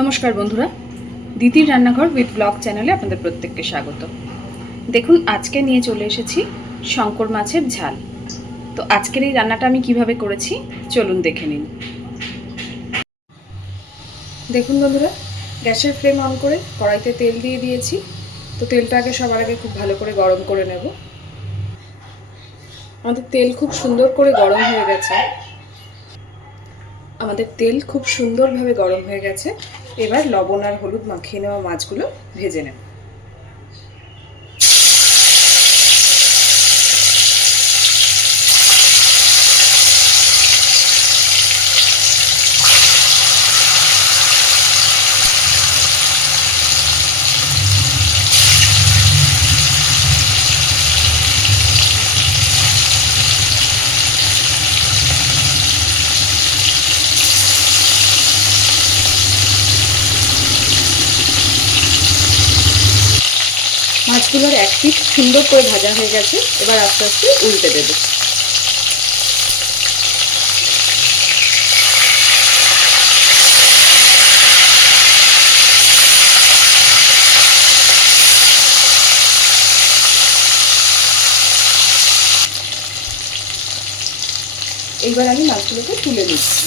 নমস্কার বন্ধুরা, দিদির রান্নাঘর উইথ ব্লগ চ্যানেলে আপনাদের প্রত্যেককে স্বাগত। দেখুন, আজকে নিয়ে চলে এসেছি শঙ্কর মাছের ঝাল। তো আজকের এই রান্নাটা আমি কিভাবে করেছি চলুন দেখে নিন। দেখুন বন্ধুরা, গ্যাসের ফ্লেম অন করে কড়াইতে তেল দিয়ে দিয়েছি। তো তেলটা আগে সবার আগে খুব ভালো করে গরম করে নেব। আমাদের তেল খুব সুন্দর করে গরম হয়ে গেছে। এবার লবণ আর হলুদ মাখিয়ে নেওয়া মাছগুলো ভেজে নেব। মাছগুলোর এক পিঠ সুন্দর করে ভাজা হয়ে গেছে। এবার আস্তে আস্তে উল্টে দেব। এইবার আমি মাছগুলোকে তুলে দিচ্ছি।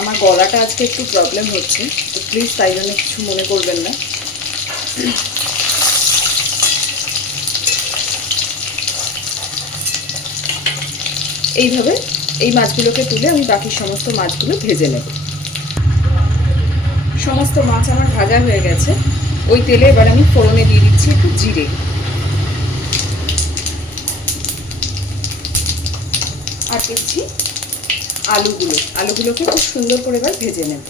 আমার গলাটা আজকে একটু প্রবলেম হচ্ছে, তো প্লিজ তাই জন্য কিছু মনে করবেন না। এইভাবে এই মাছগুলোকে তুলে আমি বাকি সমস্ত মাছগুলো ভেজে নেব। সমস্ত মাছ আমার ভাজা হয়ে গেছে। ওই তেলে এবার আমি ফোড়নে দিয়ে দিচ্ছি একটু জিরে আর দিচ্ছি আলুগুলোকে খুব সুন্দর করে এবার ভেজে নেব।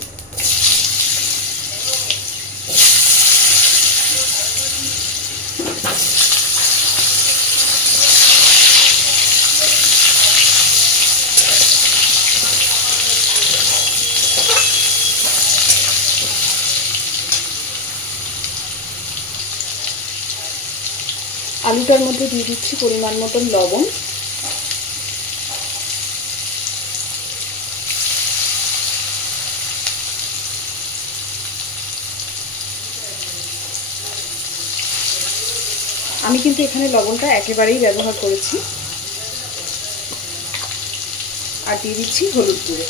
আলুটার মধ্যে দিয়ে দিচ্ছি পরিমাণ মতন লবণ, আমি কিন্তু এখানে লবণটা একেবারেই ব্যবহার করেছি। আর দিয়ে দিচ্ছি হলুদ গুঁড়ো।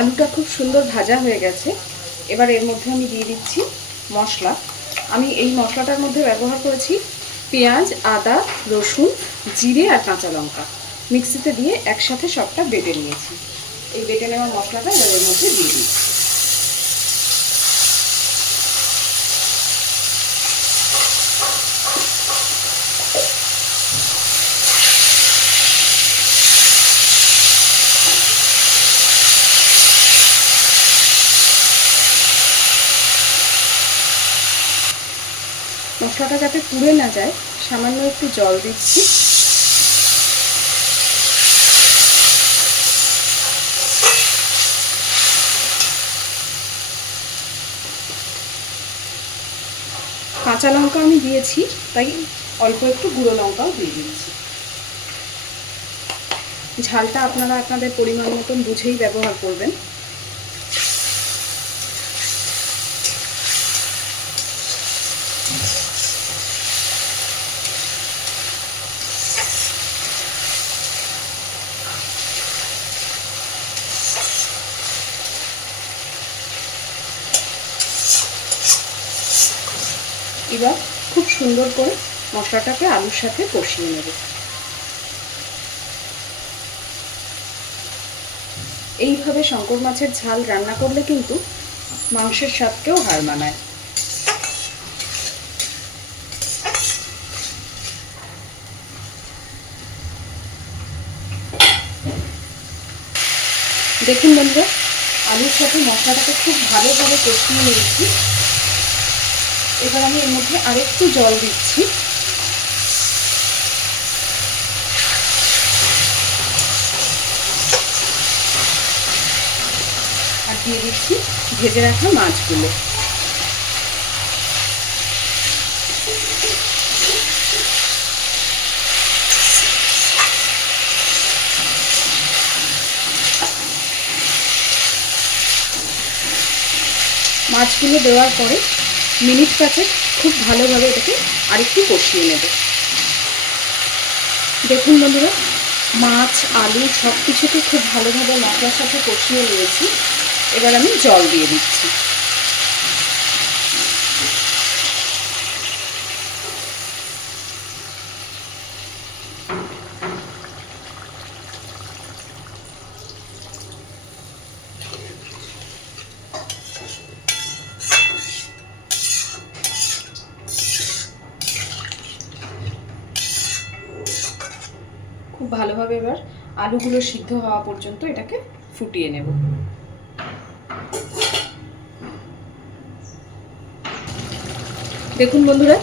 আলুটা খুব সুন্দর ভাজা হয়ে গেছে। এবার এর মধ্যে আমি দিয়ে দিচ্ছি মশলা। আমি এই মশলাটার মধ্যে ব্যবহার করেছি পেঁয়াজ, আদা, রসুন, জিরে আর কাঁচা লঙ্কা। মিক্সিতে দিয়ে একসাথে সবটা বেটে নিয়েছি। এই বেটে নেওয়া মশলাটা এর মধ্যে দিয়ে দিচ্ছি। মশলাটা যাতে পুড়ে না যায় সামান্য একটু জল দিচ্ছি। কাঁচা লঙ্কা আমি দিয়েছি, তাই অল্প একটু গুঁড়ো লঙ্কাও দিয়ে দিচ্ছি। ঝালটা আপনারা আপনাদের পরিমাণ মতন বুঝেই ব্যবহার করবেন। এবার খুব সুন্দর করে মশলাটাকে আলুর সাথে কষিয়ে নেব। এইভাবে শঙ্কর মাছের ঝাল রান্না করলে কিন্তু মাংসের স্বাদকেও হার মানায়। দেখুন বন্ধুরা, আলুর সাথে মশলাটাকে খুব ভালোভাবে কষিয়ে নিয়েছি। এবার আমি এর মধ্যে আরেকটু জল দিচ্ছি। আর দিয়ে দিচ্ছি ভেজে রাখা মাছগুলো। মাছগুলো দেওয়ার পরে মিনিট 5 খুব ভালোভাবে এটাকে আরেকটু কষিয়ে নেব। দেখুন বন্ধুরা, মাছ আলু সব কিছুকে খুব ভালোভাবে মশলার সাথে কষিয়ে নিয়েছি। এবার আমি জল দিয়ে দিচ্ছি। খুব ভালোভাবে এবার আলুগুলো সিদ্ধ হওয়া পর্যন্ত এটাকে ফুটিয়ে নেব। দেখুন বন্ধুরা,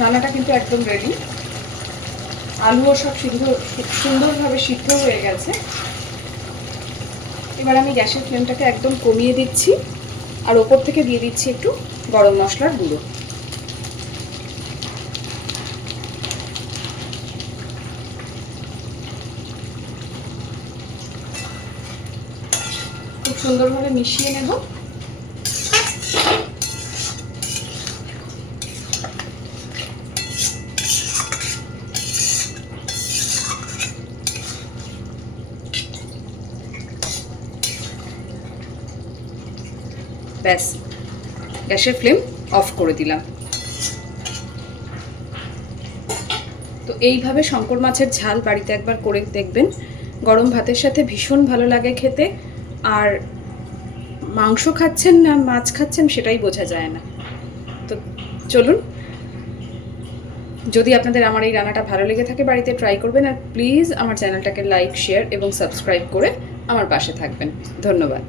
রান্নাটা কিন্তু একদম রেডি। আলুও সব সুন্দরভাবে সিদ্ধ হয়ে গেছে। এবার আমি গ্যাসের ফ্লেমটাকে একদম কমিয়ে দিচ্ছি আর ওপর থেকে দিয়ে দিচ্ছি একটু গরম মশলার গুঁড়ো। খুব সুন্দরভাবে মিশিয়ে নেব। ব্যাস, গ্যাসের ফ্লেম অফ করে দিলাম। তো এইভাবে শঙ্কর মাছের ঝাল বাড়িতে একবার করে দেখবেন। গরম ভাতের সাথে ভীষণ ভালো লাগে খেতে। আর মাংস খাচ্ছেন না মাছ খাচ্ছেন সেটাই বোঝা যায় না। তো চলুন, যদি আপনাদের আমার এই রান্নাটা ভালো লেগে থাকে বাড়িতে ট্রাই করবেন। আর প্লিজ আমার চ্যানেলটাকে লাইক, শেয়ার এবং সাবস্ক্রাইব করে আমার পাশে থাকবেন। ধন্যবাদ।